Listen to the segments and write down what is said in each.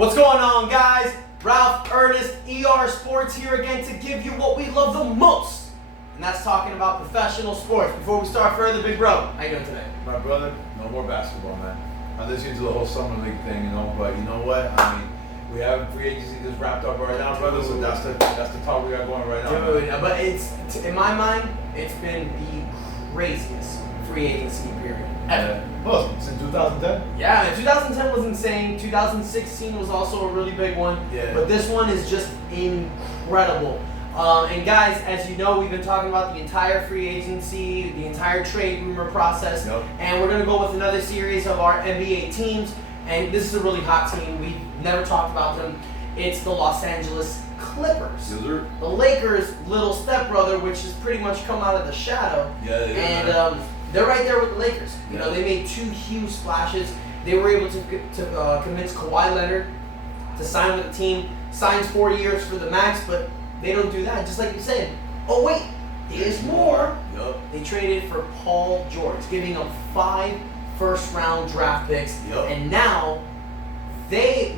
What's going on, guys? Ralph, Ernest, ER Sports here again to give you what we love the most, and that's talking about professional sports. Before we start further, big bro, how you doing today? My brother, no more basketball, man. I'm listening to the whole summer league thing, but you know what? I mean, we have free agency just wrapped up right now, brother. So that's the talk we got going right now. Dude, but it's in my mind, it's been the craziest free agency period ever. Well, since 2010. Yeah, man, 2010 was insane. 2016 was also a really big one. Yeah. But this one is just incredible. And guys, as you know, we've been talking about the entire free agency, the entire trade rumor process, and we're going to go with another series of our NBA teams. And this is a really hot team. We've never talked about them. It's the Los Angeles Clippers. Yes, sir. The Lakers' little stepbrother, which has pretty much come out of the shadow. Yeah. They're right there with the Lakers. You know, they made two huge splashes. They were able to convince Kawhi Leonard to sign with the team. Signs 4 years for the max, but they don't do that. Just like you said. Oh wait, there's more. They traded for Paul George, giving them 5 first-round draft picks, and now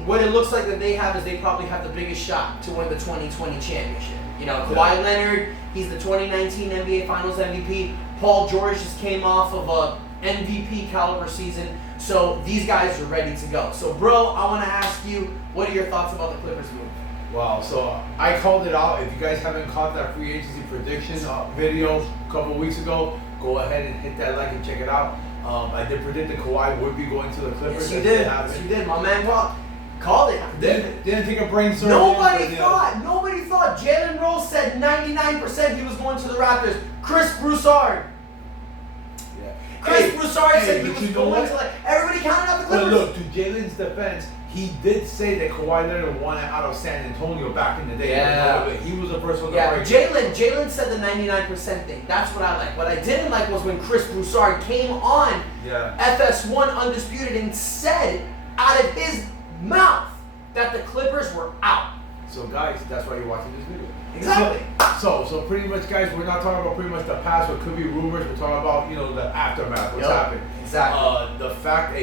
what it looks like that they have is they probably have the biggest shot to win the 2020 championship. You know, Kawhi Leonard, he's the 2019 NBA Finals MVP. Paul George just came off of a MVP caliber season. So these guys are ready to go. So, bro, I want to ask you, what are your thoughts about the Clippers move? Wow, so I called it out. If you guys haven't caught that free agency prediction video a couple of weeks ago, go ahead and hit that like and check it out. I did predict that Kawhi would be going to the Clippers. Yes, you did. Yes, you did. My man called it. Didn't take a brainstorm. Nobody thought. Jalen Rose said 99% he was going to the Raptors. Chris Broussard. Yeah. Chris Broussard said he was going to everybody counted out the Clippers. But look, to Jalen's defense, he did say that Kawhi Leonard wanted out of San Antonio back in the day. Yeah. He was the first one to break. Jalen said the 99% thing. That's what I like. What I didn't like was when Chris Broussard came on FS1 Undisputed and said out of his mouth that the Clippers were out. So guys, that's why you're watching this video. Exactly. So pretty much, guys, we're not talking about pretty much the past, what could be rumors. We're talking about, the aftermath, what's happened. Exactly. The fact,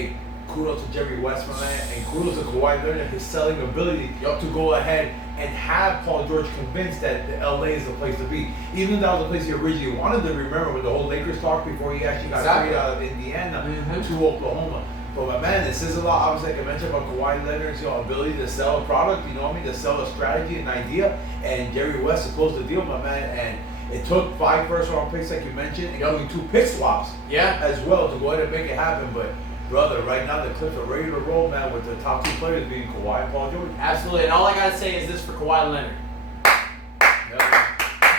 kudos to Jerry West, my man, and kudos to Kawhi Leonard, his selling ability to go ahead and have Paul George convinced that the LA is the place to be. Even though that was the place he originally wanted to. Remember with the whole Lakers talk before he actually got traded out of Indiana to Oklahoma. But my man, this is a lot. Obviously, like I mentioned about Kawhi Leonard's ability to sell a product, to sell a strategy, an idea. And Jerry West to close the deal, my man. And it took 5 first-round picks, like you mentioned, including 2 pick swaps as well to go ahead and make it happen. But brother, right now the Clips are ready to roll, man, with the top 2 players being Kawhi and Paul George. Absolutely, and all I gotta say is this for Kawhi Leonard.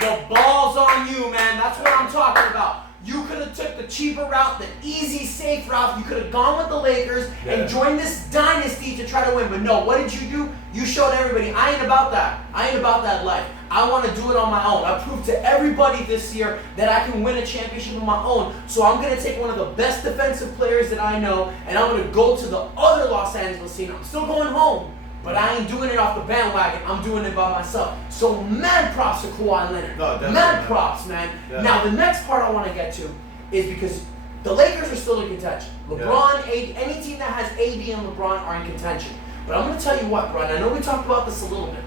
The ball's on you, man. That's what I'm talking about. You could have took the cheaper route, the easy, safe route. You could have gone with the Lakers and joined this dynasty to try to win. But no, what did you do? You showed everybody, I ain't about that. I ain't about that life. I want to do it on my own. I proved to everybody this year that I can win a championship on my own. So I'm going to take one of the best defensive players that I know, and I'm going to go to the other Los Angeles team. I'm still going home, but I ain't doing it off the bandwagon. I'm doing it by myself. So mad props to Kawhi Leonard. Mad props, man. Yeah. Now, the next part I want to get to is because the Lakers are still in contention. LeBron, AD, any team that has AD and LeBron are in contention. But I'm going to tell you what, bro, and I know we talked about this a little bit.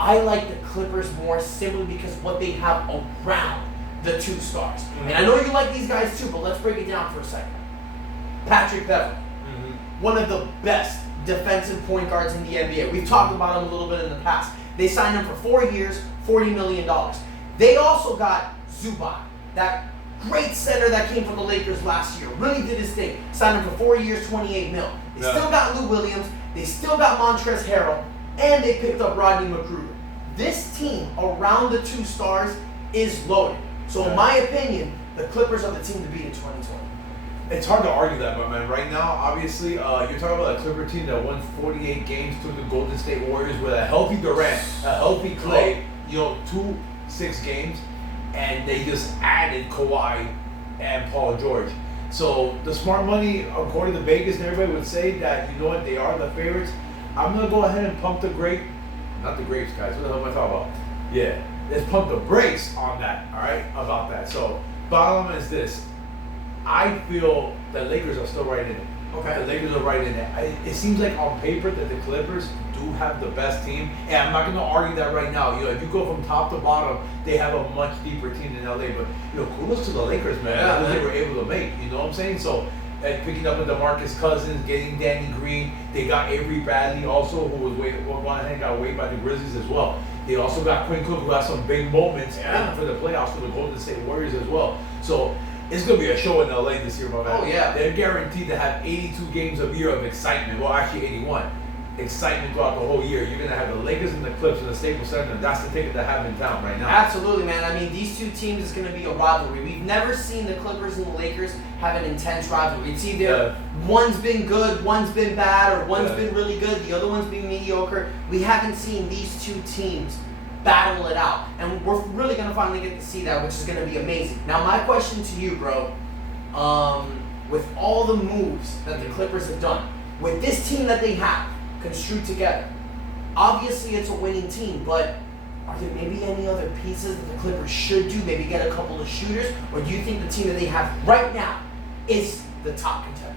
I like the Clippers more simply because what they have around the 2 stars. And I know you like these guys too, but let's break it down for a second. Patrick Beverley, one of the best defensive point guards in the NBA. We've talked about him a little bit in the past. They signed him for 4 years, $40 million. They also got Zubac, that great center that came from the Lakers last year. Really did his thing. Signed him for 4 years, $28 million. They still got Lou Williams. They still got Montrezl Harrell. And they picked up Rodney McGruder. This team around the 2 stars is loaded. So in my opinion, the Clippers are the team to beat in 2020. It's hard to argue that, my man. Right now, obviously, you're talking about a Clipper team that won 48 games to the Golden State Warriors with a healthy Durant, a healthy Klay, 2 6 games, and they just added Kawhi and Paul George. So the smart money, according to Vegas, and everybody would say that, they are the favorites. I'm going to go ahead and pump the not the grapes, guys. What the hell am I talking about? Yeah, let's pump the brakes on that, all right, about that. So bottom line is this. I feel the Lakers are still right in it. Okay. The Lakers are right in there. It seems like on paper that the Clippers do have the best team, and I'm not going to argue that right now. If you go from top to bottom, they have a much deeper team than LA. But kudos to the Lakers, man. Yeah, What they were able to make. You know what I'm saying? So. Picking up with DeMarcus Cousins, getting Danny Green, they got Avery Bradley also, who was got waived by the Grizzlies as well. They also got Quinn Cook, who had some big moments for the playoffs for the Golden State Warriors as well. So it's gonna be a show in LA this year, my man. Oh yeah, they're guaranteed to have 82 games a year of excitement. Well, actually 81. Excitement throughout the whole year. You're gonna have the Lakers and the Clips in the Staples Center. That's the ticket to have in town right now. Absolutely, man. I mean, these two teams is gonna be a rivalry. We've never seen the Clippers and the Lakers have an intense rivalry. It's either one's been good, one's been bad, or one's been really good, the other one's been mediocre. We haven't seen these two teams battle it out, and we're really gonna finally get to see that, which is gonna be amazing. Now, my question to you, bro, with all the moves that the Clippers have done, with this team that they have construed together. Obviously, it's a winning team, but are there maybe any other pieces that the Clippers should do? Maybe get a couple of shooters, or do you think the team that they have right now is the top contender?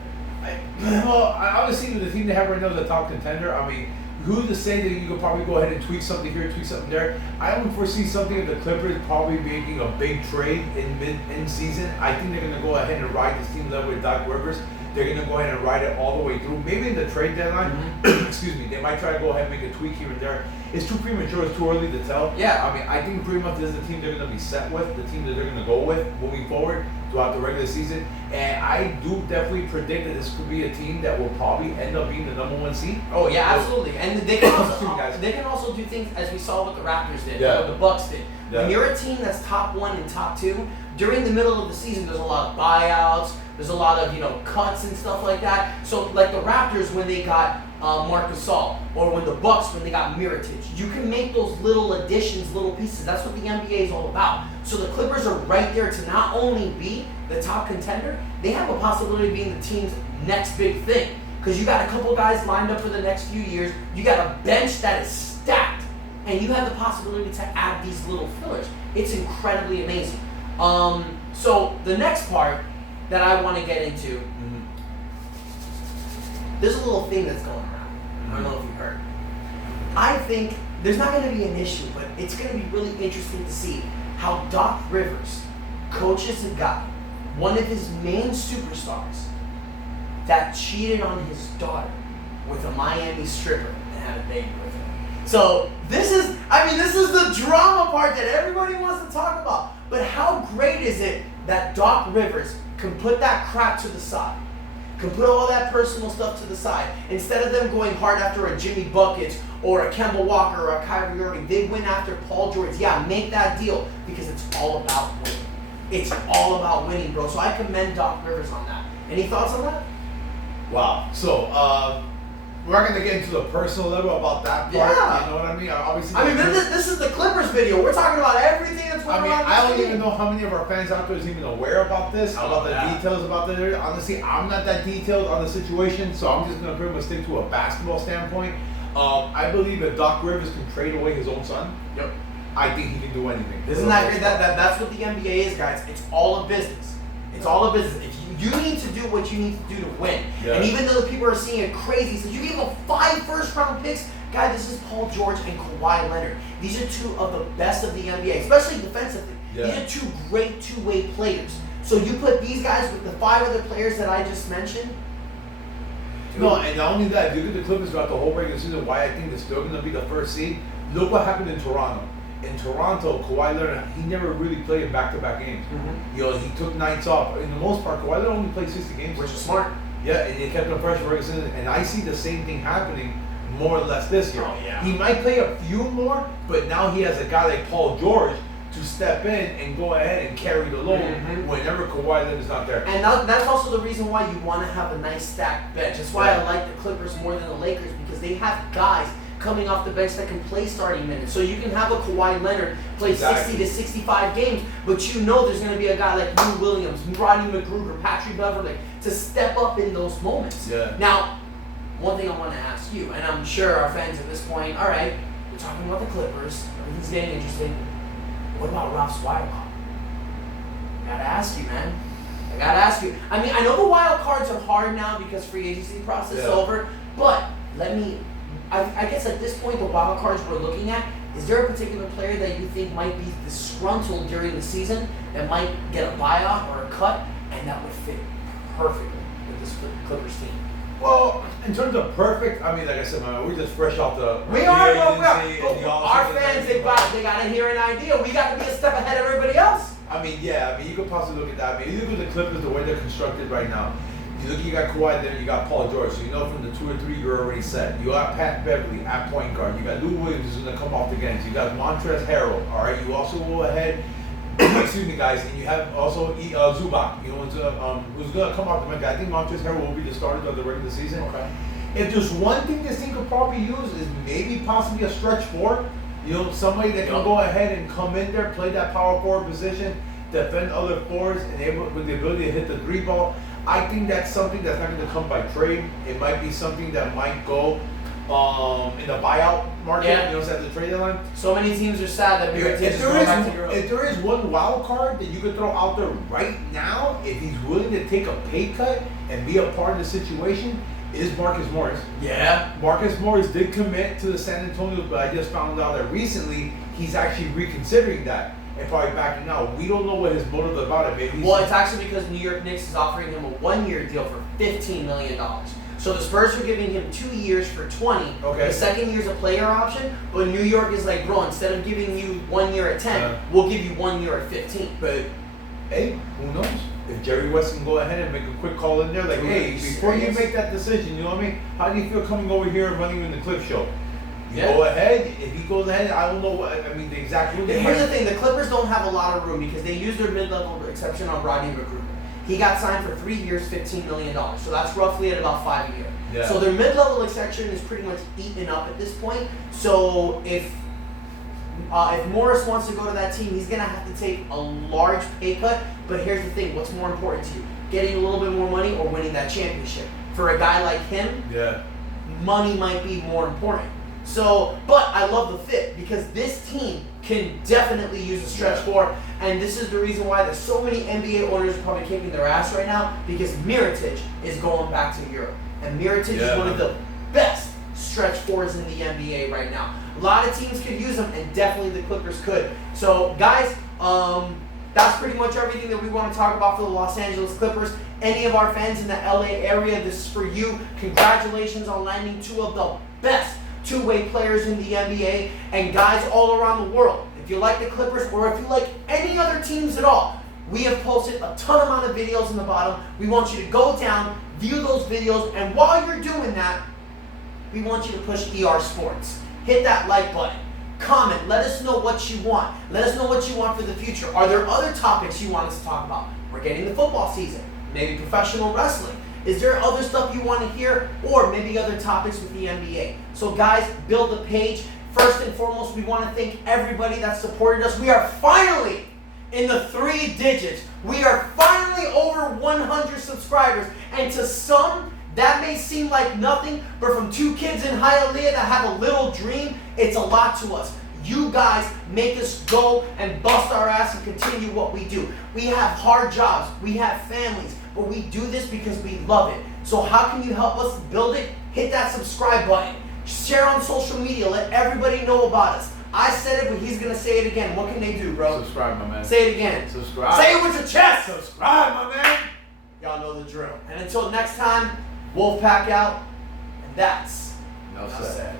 Obviously, the team they have right now is a top contender. I mean, who's to say that you could probably go ahead and tweak something here, tweak something there? I would foresee something of the Clippers probably making a big trade in season. I think they're going to go ahead and ride this team level with Doc Rivers. They're going to go ahead and ride it all the way through. Maybe in the trade deadline, excuse me, they might try to go ahead and make a tweak here and there. It's too premature. It's too early to tell. Yeah. I mean, I think pretty much this is the team they're going to be set with, the team that they're going to go with moving forward throughout the regular season. And I do definitely predict that this could be a team that will probably end up being the #1 seed. Oh yeah, absolutely. And they can also do things as we saw what the Raptors did, what the Bucks did. Yeah. When you're a team that's top 1 and top 2, during the middle of the season, there's a lot of buyouts. There's a lot of cuts and stuff like that. So like the Raptors when they got Marc Gasol, or when the Bucks when they got Mirotic, you can make those little additions, little pieces. That's what the NBA is all about. So the Clippers are right there to not only be the top contender, they have a possibility of being the team's next big thing. Because you got a couple guys lined up for the next few years. You got a bench that is stacked, and you have the possibility to add these little fillers. It's incredibly amazing. So the next part that I want to get into, there's a little thing that's going around. I don't know if you've heard. I think there's not going to be an issue, but it's going to be really interesting to see how Doc Rivers coaches a guy, one of his main superstars, that cheated on his daughter with a Miami stripper and had a baby with her. So this is the drama part that everybody wants to talk about. But how great is it that Doc Rivers can put that crap to the side, can put all that personal stuff to the side. Instead of them going hard after a Jimmy Buckets or a Kemba Walker or a Kyrie Irving, they went after Paul George. Yeah, make that deal because it's all about winning. It's all about winning, bro. So I commend Doc Rivers on that. Any thoughts on that? Wow. So, we're not going to get into the personal level about that part. Yeah. You know what I mean? Obviously. I mean, this is the Clippers video. We're talking about everything that's going on. I don't even know how many of our fans out there is even aware about this, about the details about this. Honestly, I'm not that detailed on the situation, so I'm just going to pretty much stick to a basketball standpoint. I believe that Doc Rivers can trade away his own son. Yep. I think he can do anything. Isn't that great? That's what the NBA is, guys. It's all a business. It's all a business. If you need to do what you need to do to win. Yeah. And even though people are seeing it crazy, so you gave him 5 first-round picks. Guy, this is Paul George and Kawhi Leonard. These are 2 of the best of the NBA, especially defensively. Yeah. These are 2 great two-way players. So you put these guys with the 5 other players that I just mentioned. No, and not only that, if you look at the Clippers throughout the whole regular season, why I think they're still going to be the first seed. Look what happened in Toronto. In Toronto, Kawhi Leonard, he never really played in back-to-back games. He took nights off. In the most part, Kawhi Leonard only played 60 games. Which is smart. Yeah, and they kept him fresh for regular season. And I see the same thing happening more or less this year. Oh, yeah. He might play a few more, but now he has a guy like Paul George to step in and go ahead and carry the load whenever Kawhi Leonard's not there. And that's also the reason why you want to have a nice stacked bench. That's why I like the Clippers more than the Lakers, because they have guys coming off the bench that can play starting minutes. So you can have a Kawhi Leonard play 60 to 65 games, but you know there's going to be a guy like Lou Williams, Rodney McGruder, Patrick Beverley to step up in those moments. Yeah. Now, one thing I want to ask you, and I'm sure our fans at this point, all right, we're talking about the Clippers, everything's getting interesting. What about Ralph's wild card? Gotta ask you, man. I gotta ask you. I mean, I know the wild cards are hard now because free agency process is over, but I guess at this point, the wild cards we're looking at, is there a particular player that you think might be disgruntled during the season that might get a buyout or a cut, and that would fit perfectly with this Clippers team? Well, in terms of perfect, I mean, like I said, man, we're just fresh off the we are. Our fans, they got to hear an idea. We got to be a step ahead of everybody else. I mean, yeah. I mean, you could possibly look at that. I mean, you look at the Clippers, the way they're constructed right now. You got Kawhi there, you got Paul George, so you know from the 2 or 3 you're already set. You got Pat Beverly at point guard. You got Lou Williams who's going to come off the bench. You got Montrezl Harrell. All right. You also go ahead. Excuse me, guys. And you have also Zubac. You know who's going to come off the bench. I think Montrezl Harrell will be the starter of the regular season. Okay. If there's one thing this team could probably use is maybe possibly a stretch four. You know, somebody that can go ahead and come in there, play that power forward position, defend other fours, and with the ability to hit the 3-ball. I think that's something that's not going to come by trade. It might be something that might go in the buyout market. Yeah. You know, at the trade deadline. So many teams are sad that bigger teams go back to Europe. If there is one wild card that you could throw out there right now, if he's willing to take a pay cut and be a part of the situation, is Marcus Morris. Yeah. Marcus Morris did commit to the San Antonio, but I just found out that recently he's actually reconsidering that. And probably backing out. We don't know what his motive is about it. Maybe it's actually because New York Knicks is offering him a 1-year deal for $15 million. So the Spurs are giving him 2 years for 20. Okay. The second year's a player option, but New York is like, bro, instead of giving you 1 year at 10, we'll give you 1 year at 15. But hey, who knows? If Jerry West can go ahead and make a quick call in there, like, hey, before you make that decision, you know what I mean? How do you feel coming over here and running in the Clip Show? Go ahead. If he goes ahead, I don't know what. I mean, the exact rule. Here's the thing: the Clippers don't have a lot of room because they used their mid-level exception on Rodney McGruder. He got signed for 3 years, $15 million. So that's roughly at about $5 a year. Yeah. So their mid-level exception is pretty much eaten up at this point. So if Morris wants to go to that team, he's gonna have to take a large pay cut. But here's the thing: what's more important to you, getting a little bit more money or winning that championship? For a guy like him, money might be more important. So, but I love the fit because this team can definitely use a stretch four, and this is the reason why there's so many NBA owners are probably kicking their ass right now because Mirotic is going back to Europe, and Mirotic is one of the best stretch fours in the NBA right now. A lot of teams could use them, and definitely the Clippers could. So, guys, that's pretty much everything that we want to talk about for the Los Angeles Clippers. Any of our fans in the LA area, this is for you. Congratulations on landing 2 of the best two-way players in the NBA, and guys all around the world. If you like the Clippers or if you like any other teams at all, we have posted a ton amount of videos in the bottom. We want you to go down, view those videos, and while you're doing that, we want you to push ER Sports. Hit that like button. Comment. Let us know what you want. Let us know what you want for the future. Are there other topics you want us to talk about? We're getting the football season. Maybe professional wrestling. Is there other stuff you want to hear? Or maybe other topics with the NBA? So guys, build the page. First and foremost, we want to thank everybody that supported us. We are finally in the 3 digits. We are finally over 100 subscribers. And to some, that may seem like nothing, but from 2 kids in Hialeah that have a little dream, it's a lot to us. You guys make us go and bust our ass and continue what we do. We have hard jobs. We have families. But we do this because we love it. So how can you help us build it? Hit that subscribe button. Share on social media. Let everybody know about us. I said it, but he's going to say it again. What can they do, bro? Subscribe, my man. Say it again. Subscribe. Say it with your chest. Subscribe, my man. Y'all know the drill. And until next time, Wolfpack out. And that's enough said.